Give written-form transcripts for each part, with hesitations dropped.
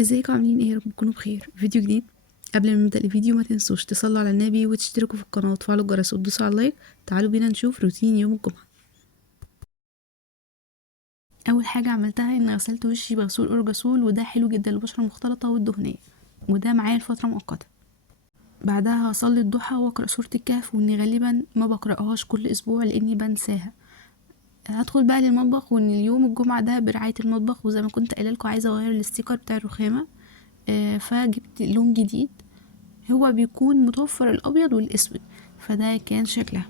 ازيكم عاملين ايه؟ يا رب تكونوا بخير. فيديو جديد. قبل ما نبدأ الفيديو ما تنسوش تصلوا على النبي وتشتركوا في القناة وتفعلوا الجرس وتدوسوا على اللايك. تعالوا بينا نشوف روتين يوم الجمعة. اول حاجة عملتها ان غسلت وشي بغسول اورجاسول، وده حلو جدا للبشرة المختلطة والدهنية، وده معايا لفترة مؤقتة. بعدها هصلي الضحى واقرأ سورة الكهف، واني غالبا ما بقرأهاش كل اسبوع لاني بنساها. هدخل بقى للمطبخ، وان اليوم الجمعة ده برعاية المطبخ، وزي ما كنت قايله لكم عايزة اغير الستيكر بتاع الرخامة. فجبت لون جديد، هو بيكون متوفر الابيض والاسود، فده كان شكلها.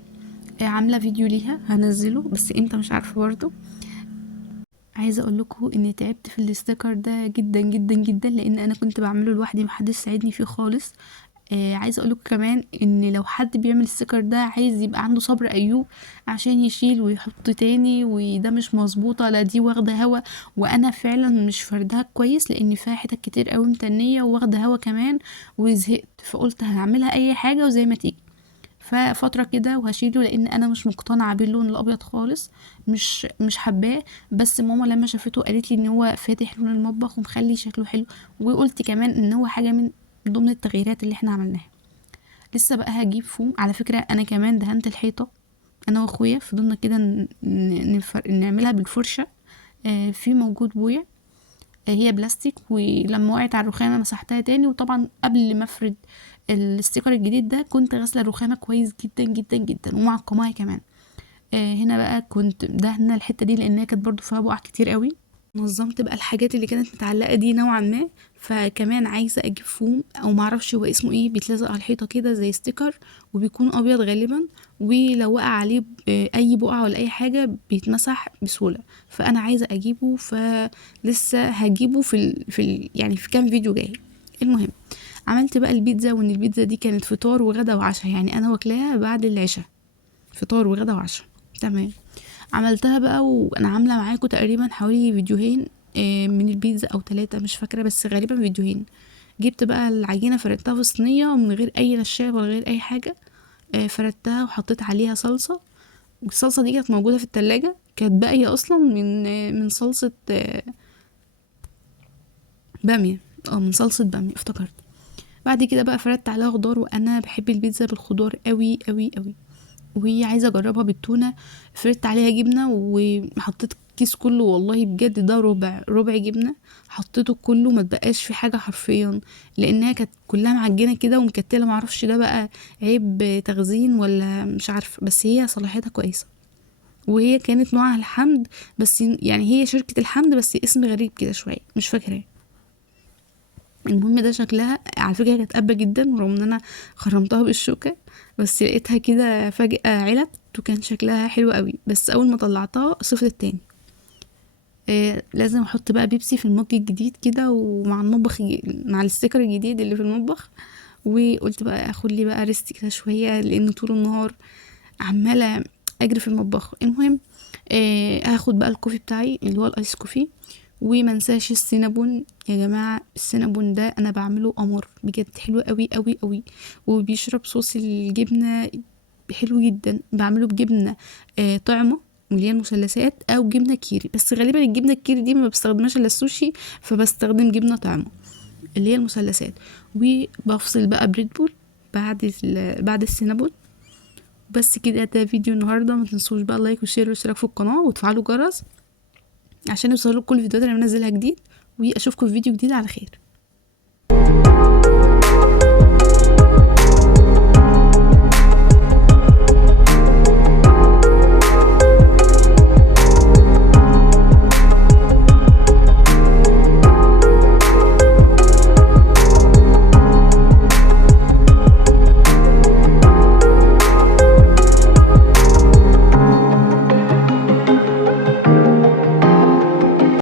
عامله فيديو ليها هنزله بس امتى مش عارفه برضه. عايزه اقول لكم اني تعبت في الاستيكر ده جدا جدا جدا، لان انا كنت بعمله لوحدي، محدش ساعدني فيه خالص. عايزه اقول لكم كمان ان لو حد بيعمل الستيكر ده عايز يبقى عنده صبر ايوب، عشان يشيل ويحط تاني، وده مش مظبوطه، لا دي واخده هوا، وانا فعلا مش فردها كويس لان فيها حتت كتير قوي متنيه وواخده هوا كمان، وزهقت فقلت هعملها اي حاجه وزي ما تيجي. ففتره كده وهشيله لان انا مش مقتنعه باللون الابيض خالص، مش حباه. بس ماما لما شافته قالت لي ان هو فاتح لون المطبخ ومخلي شكله حلو، وقلت كمان ان هو حاجه من ضمن التغييرات اللي احنا عملناها. لسه بقى هجيب فوم. على فكره انا كمان دهنت الحيطه، انا واخويا فضلنا كده نعملها بالفرشه. في موجود بويا، هي بلاستيك، ولما وقعت على الرخامه مسحتها تاني. وطبعا قبل ما افرد الستيكر الجديد ده كنت غاسله الرخامه كويس جدا جدا جدا ومعقماها كمان. هنا بقى كنت دهنه الحته دي لانها كانت برضو فيها بقع كتير قوي. نظمت بقى الحاجات اللي كانت متعلقه دي نوعا ما، فكمان عايزه اجيب فوم او معرفش هو اسمه ايه، بيتلزق على الحيطه كده زي ستيكر، وبيكون ابيض غالبا، ولو وقع عليه اي بقعه ولا اي حاجه بيتمسح بسهوله. فانا عايزه اجيبه، فلسه هجيبه يعني في كام فيديو جاي. المهم، عملت بقى البيتزا، وان البيتزا دي كانت فطار وغدا وعشاء، يعني انا واكلاها بعد العشاء، فطار وغدا وعشاء. تمام. عملتها بقى وانا عامله معاكم تقريبا حوالي فيديوهين من البيتزا او 3 مش فاكره، بس غالبا فيديوهين. جبت بقى العجينه فردتها في صينيه من غير اي نشاف ولا غير اي حاجه. فردتها وحطيت عليها صلصه، والصلصه دي كانت موجوده في التلاجة، كانت باقيه اصلا من صلصه باميه. من صلصه باميه افتكرت. بعد كده بقى فردت عليها خضار، وانا بحب البيتزا بالخضار قوي قوي قوي، وهي عايزه اجربها بالتونه. فردت عليها جبنه وحطيت الكيس كله، والله بجد ده ربع جبنه، حطيته كله ما تبقاش في حاجه حرفيا، لانها كانت كلها معجنه كده ومكتله، معرفش ده بقى عيب تخزين ولا مش عارفه، بس هي صلاحيتها كويسه. وهي كانت نوعها الحمد، بس يعني هي شركه الحمد بس اسم غريب كده شويه مش فاكره. المهم ده شكلها على فكرة كانت قابة جدا، رغم ان انا خرمتها بالشوكة، بس لقيتها كده فجأة علت وكان شكلها حلو قوي. بس اول ما طلعتها صفت تاني. لازم احط بقى بيبسي في المج الجديد كده، ومع مع الستيكر الجديد اللي في المطبخ. وقلت بقى اخد لي بقى ريست كده شوية، لان طول النهار عمالة اجري في المطبخ. المهم هاخد بقى الكوفي بتاعي اللي هو الايس كوفي، ومنساش السينابون. يا جماعة السينابون ده انا بعمله قمر بجد، حلو قوي قوي قوي، وبيشرب صوص الجبنة حلو جدا. بعمله بجبنة طعمة اللي هي المثلثات، او جبنة كيري، بس غالبا الجبنة الكيري دي ما بستخدمهاش الا السوشي، فبستخدم جبنة طعمة اللي هي المثلثات. وبفصل بقى بريد بول بعد السينابون. بس كده ده فيديو النهارده. ما تنسوش بقى لايك وشير واشتراك في القناه وتفعلوا الجرس عشان يوصلوا كل الفيديوهات اللي بنزلها جديد، واشوفكم في فيديو جديد على خير.